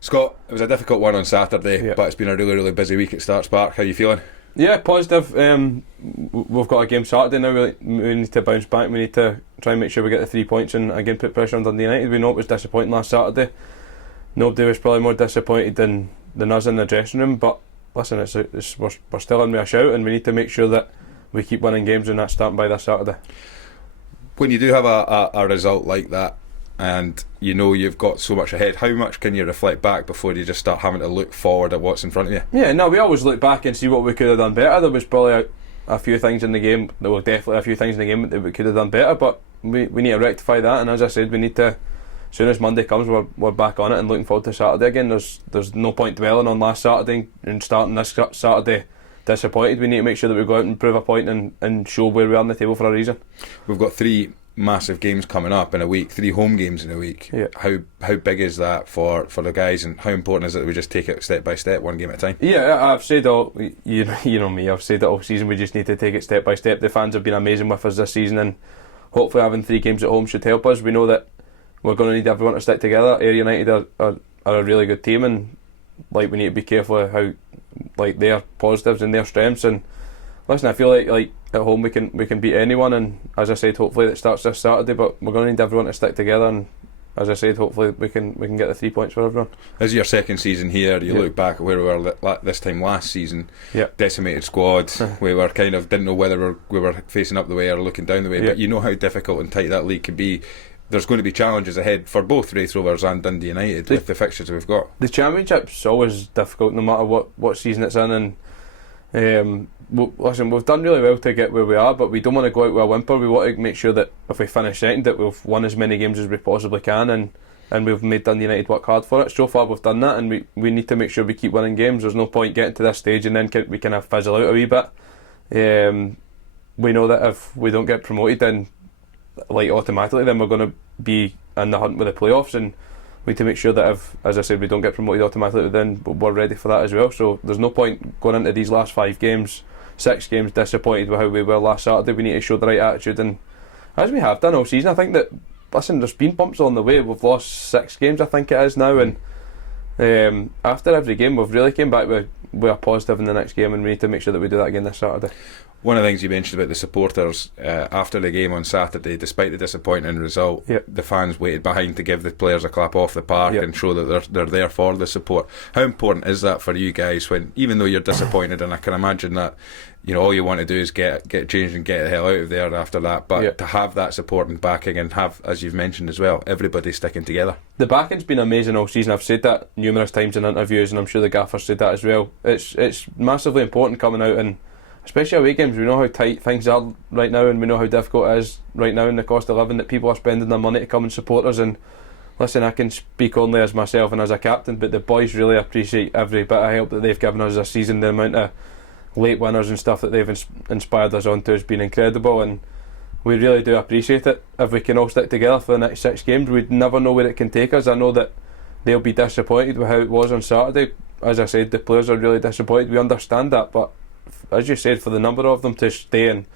Scott, it was a difficult one on Saturday, but it's been a really, really busy week at Starks Park. How are you feeling? Yeah, positive. We've got a game Saturday now. We need to bounce back. We need to try and make sure we get the 3 points and again put pressure on Dundee United. We know it was disappointing last Saturday. Nobody was probably more disappointed than us in the dressing room. But listen, we're still in with a shout, and we need to make sure that we keep winning games, and that's starting by this Saturday. When you do have a result like that, and you know you've got so much ahead, how much can you reflect back before you just start having to look forward at what's in front of you? Yeah, no, we always look back and see what we could have done better. There was probably a few things in the game, there were definitely a few things in the game that we could have done better, but we need to rectify that. And as I said, we need to, as soon as Monday comes, we're back on it and looking forward to Saturday again. There's no point dwelling on last Saturday and starting this Saturday disappointed. We need to make sure that we go out and prove a point and show where we are on the table for a reason. We've got 3 massive games coming up in a week, 3 home games in a week. Yeah. How big is that for the guys, and how important is it that we just take it step by step, one game at a time? Yeah, I've said all, you know me, I've said it all season, we just need to take it step by step. The fans have been amazing with us this season, and hopefully having 3 games at home should help us. We know that we're going to need everyone to stick together. Ayr United are a really good team, and we need to be careful of how their positives and their strengths. And listen, I feel like at home we can beat anyone, and as I said, hopefully it starts this Saturday, but we're going to need everyone to stick together, and as I said, hopefully we can get the 3 points for everyone. This is your second season here. You look back at where we were this time last season. Decimated squad. We were kind of didn't know whether we were facing up the way or looking down the way, but you know how difficult and tight that league can be. There's going to be challenges ahead for both Raith Rovers and Dundee United with the fixtures we've got. The Championship's always difficult no matter what season it's in, and listen, we've done really well to get where we are, but we don't want to go out with a whimper. We want to make sure that if we finish second, that we've won as many games as we possibly can, and we've made Dundee United work hard for it. So far we've done that, and we need to make sure we keep winning games. There's no point getting to this stage and then we kind of fizzle out a wee bit. We know that if we don't get promoted, then automatically then we're going to be in the hunt with the playoffs, and we need to make sure that if, as I said, we don't get promoted automatically, then we're ready for that as well. So there's no point going into these last 5 games, 6 games disappointed with how we were last Saturday. We need to show the right attitude, and as we have done all season, I think that, listen, there's been bumps on the way. We've lost 6 games, I think it is now, and after every game we've really came back with a positive in the next game, and we need to make sure that we do that again this Saturday. One of the things you mentioned about the supporters after the game on Saturday, despite the disappointing result, the fans waited behind to give the players a clap off the park and show that they're there for the support. How important is that for you guys, when even though you're disappointed, and I can imagine that all you want to do is get changed and get the hell out of there after that, but to have that support and backing, and have, as you've mentioned as well, everybody sticking together? The backing's been amazing all season. I've said that numerous times in interviews, and I'm sure the gaffer said that as well. It's massively important coming out, and especially away games. We know how tight things are right now, and we know how difficult it is right now in the cost of living, that people are spending their money to come and support us. And listen, I can speak only as myself and as a captain, but the boys really appreciate every bit of help that they've given us this season. The amount of late winners and stuff that they've inspired us onto has been incredible, and we really do appreciate it. If we can all stick together for the next 6 games, we'd never know where it can take us. I know that they'll be disappointed with how it was on Saturday. As I said, the players are really disappointed. We understand that, but as you said, for the number of them to stay and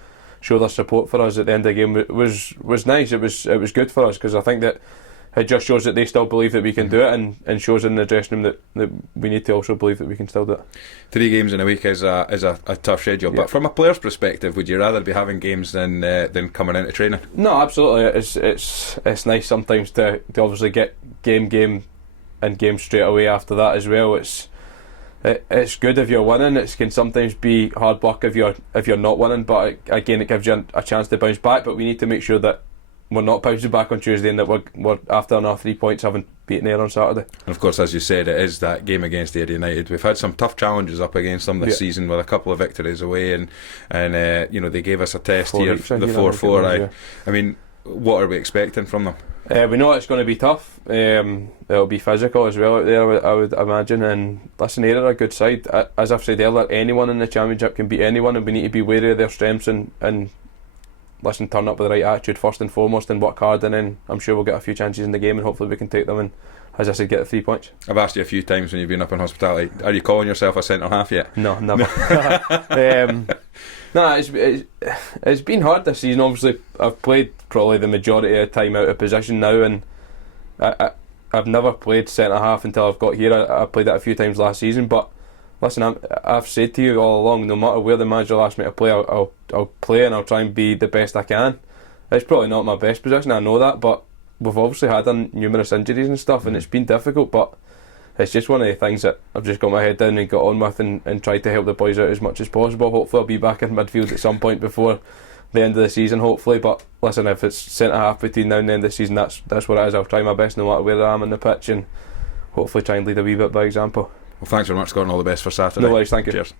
show their support for us at the end of the game was nice. It was good for us, because I think that it just shows that they still believe that we can do it, and shows in the dressing room that we need to also believe that we can still do it. 3 games in a week is a tough schedule, but from a player's perspective, would you rather be having games than coming into training? No, absolutely. It's nice sometimes to obviously get game and game straight away after that as well. It's good if you're winning. It can sometimes be hard work if you're not winning, but again, it gives you a chance to bounce back. But we need to make sure that we're not bouncing back on Tuesday, and that we're after our 3 points having beaten Ayr on Saturday. And of course, as you said, it is that game against Ayr United. We've had some tough challenges up against them this season, with a couple of victories away, and they gave us a test here, the 4-4. I mean, what are we expecting from them? We know it's going to be tough. It'll be physical as well out there, I would imagine. And listen, Ayr are a good side. As I've said earlier, anyone in the Championship can beat anyone, and we need to be wary of their strengths and listen, turn up with the right attitude first and foremost, and work hard, and then I'm sure we'll get a few chances in the game, and hopefully we can take them and, as I said, get the 3 points. I've asked you a few times when you've been up in hospitality, are you calling yourself a centre half yet? No, never. It's been hard this season. Obviously, I've played probably the majority of the time out of position now, and I've never played centre half until I've got here. I played it a few times last season, but listen, I've said to you all along, no matter where the manager asks me to play, I'll play and I'll try and be the best I can. It's probably not my best position, I know that, but we've obviously had numerous injuries and stuff, and it's been difficult, but it's just one of the things that I've just got my head down and got on with, and tried to help the boys out as much as possible. Hopefully I'll be back in midfield at some point before the end of the season, hopefully. But listen, if it's centre half between now and the end of the season, that's what it is. I'll try my best no matter where I am on the pitch, and hopefully try and lead a wee bit by example. Well, thanks very much, Scott, and all the best for Saturday. No worries, thank you. Cheers.